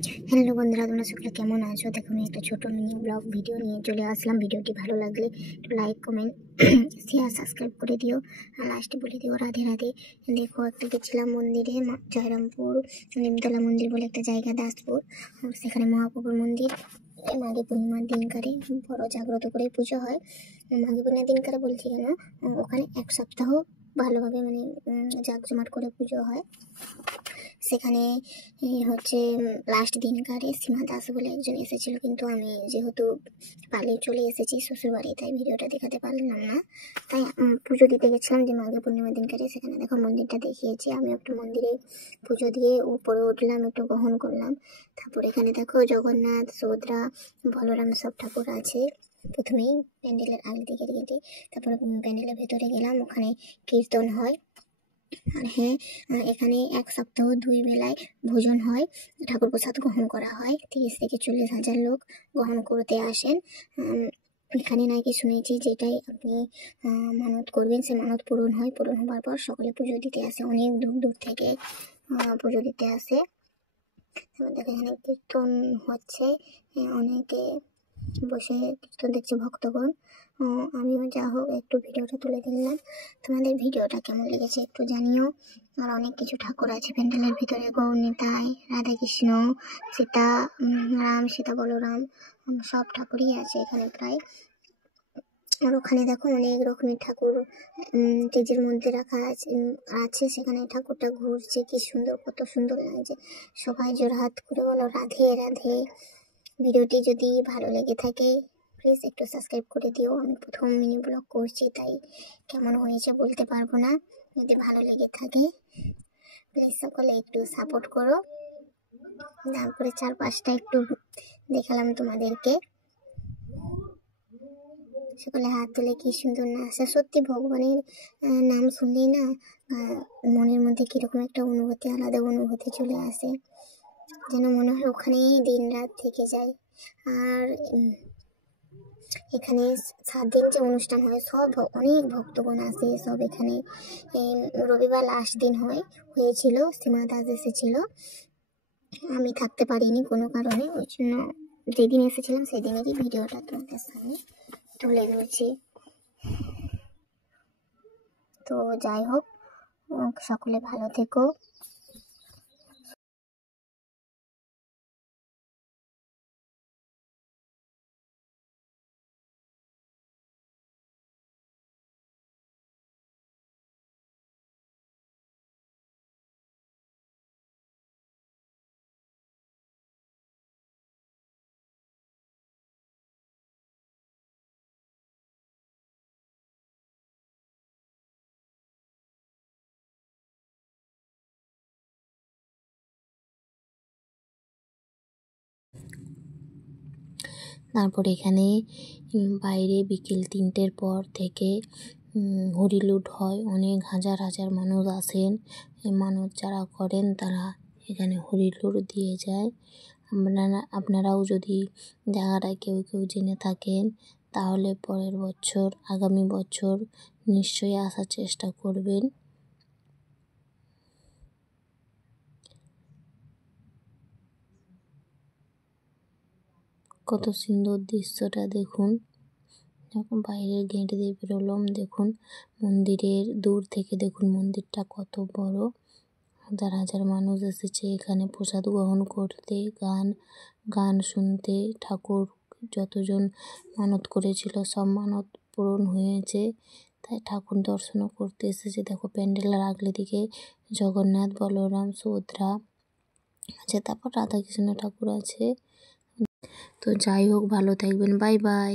Hello বন্ধুরা, তোমরা সকলে কেমন আছো? দেখো, আমি একটা ছোট মিনি ব্লগ ভিডিও নিয়ে চলে আসলাম। ভিডিওটি ভালো লাগলে একটু লাইক, কমেন্ট, শেয়ার, সাবস্ক্রাইব করে দিও। আর লাস্টে বলে দিও রাধে রাধে। দেখো, একটা গেছিলাম মন্দিরে, জয়রামপুর নিমতলা মন্দির বলে একটা জায়গা, দাসপুর। সেখানে মহাপ্রভুর মন্দির। মাঘী পূর্ণিমার দিনকারে বড় জাগ্রত করে পুজো হয়। মাঘী পূর্ণিমার দিনকারে বলছি কেন, ওখানে এক সপ্তাহ ভালোভাবে জাঁকজমাট করে পুজো হয়। সেখানে হচ্ছে লাস্ট দিনকারে সীমা দাস বলে একজন এসেছিল, কিন্তু আমি যেহেতু পালিয়ে চলে এসেছি শ্বশুরবাড়ি, তাই ভিডিওটা দেখাতে পারলাম না। তাই পুজো দিতে গেছিলাম যে মাঘী পূর্ণিমার দিনকারে। সেখানে দেখো মন্দিরটা দেখিয়েছি। আমি একটু মন্দিরে পুজো দিয়ে উপরে উঠলাম, একটু গ্রহণ করলাম। তারপর এখানে দেখো জগন্নাথ, সুভদ্রা, বলরাম সব ঠাকুর আছে। প্রথমেই প্যান্ডেলের আগে দিকে গেটে, তারপরে প্যান্ডেলের ভেতরে গেলাম, ওখানে কীর্তন হয়। আর হ্যাঁ, এখানে এক সপ্তাহ 2 বেলায় ভোজন হয়, ঠাকুর প্রসাদ গ্রহণ করা হয়। 30 থেকে 40,000 লোক গ্রহণ করতে আসেন। এখানে নাকি শুনেছি যেটাই আপনি মানত করবেন সে মানত পূরণ হয়। পূরণ হবার পর সকলে পুজো দিতে আসে, অনেক দূর দূর থেকে পুজো দিতে আসে। দেখো এখানে কীর্তন হচ্ছে, অনেকে বসে কীর্তন দেখছে ভক্তগণ। আমিও যা হোক একটু ভিডিওটা তুলে দিলাম। তোমাদের ভিডিওটা কেমন লেগেছে একটু জানিও। আর অনেক কিছু ঠাকুর আছে প্যান্ডেলের ভিতরে, গৌর নিতাই, রাধাকৃষ্ণ, সীতা রাম, সীতা বলরাম, সব ঠাকুরই আছে এখানে প্রায়। আর ওখানে দেখো অনেক রকমের ঠাকুর স্টেজের মধ্যে রাখা আছে। সেখানে ঠাকুরটা ঘুরছে, কি সুন্দর, কত সুন্দর লাগছে। সবাই জোড়হাত করে বলো রাধে রাধে। ভিডিওটি যদি ভালো লেগে থাকে প্লিজ একটু সাবস্ক্রাইব করে দিও। আমি প্রথম মিনি ব্লগ করছি, তাই কেমন হয়েছে বলতে পারবো না। যদি ভালো লেগে থাকে প্লিজ সকলে একটু সাপোর্ট করো। তারপরে চারপাশটা একটু দেখালাম তোমাদেরকে। সকলে হাত তুলে কি সুন্দর নাচে। সত্যি ভগবানের নাম শুনলেই না মনের মধ্যে কিরকম একটা অনুভূতি, আলাদা অনুভূতি চলে আসে, যেন মনে হয় ওখানেই দিন রাত থেকে যায়। আর এখানে 7 দিন যে অনুষ্ঠান হয়, সব অনেক ভক্তগণ আসে সব এখানে। রবিবার লাস্ট দিন হয়েছিল, সীমা দাস এসেছিল। আমি থাকতে পারিনি কোনো কারণে, ওই জন্য যেদিন এসেছিলাম সেদিনেরই ভিডিওটা তোমাদের সামনে তুলে ধরছি। তো যাই হোক, সকলে ভালো থেকো। তারপর এখানে বাইরে বিকেল 3টের পর থেকে হরিলুট হয়। অনেক হাজার হাজার মানুষ আসেন, মানত যারা করেন তারা এখানে হরিলুট দিয়ে যায়। আপনারাও যদি জায়গাটা কেউ জেনে থাকেন তাহলে পরের বছর, আগামী বছর নিশ্চয়ই আসার চেষ্টা করবেন। কত সুন্দর দৃশ্যটা দেখুন। যখন বাইরের গেট দিয়ে বেরোলাম, দেখুন মন্দিরের দূর থেকে দেখুন মন্দিরটা কত বড়। হাজার হাজার মানুষ এসেছে এখানে প্রসাদ গ্রহণ করতে, গান শুনতে। ঠাকুর যতজন মানত করেছিল সব মানত পূরণ হয়েছে, তাই ঠাকুর দর্শনও করতে এসেছে। দেখো প্যান্ডেলের আগলে দিকে জগন্নাথ, বলরাম, সুভদ্রা আছে, তারপর রাধাকৃষ্ণ ঠাকুর আছে। তো যাই হোক, ভালো থাকবেন, বাই বাই।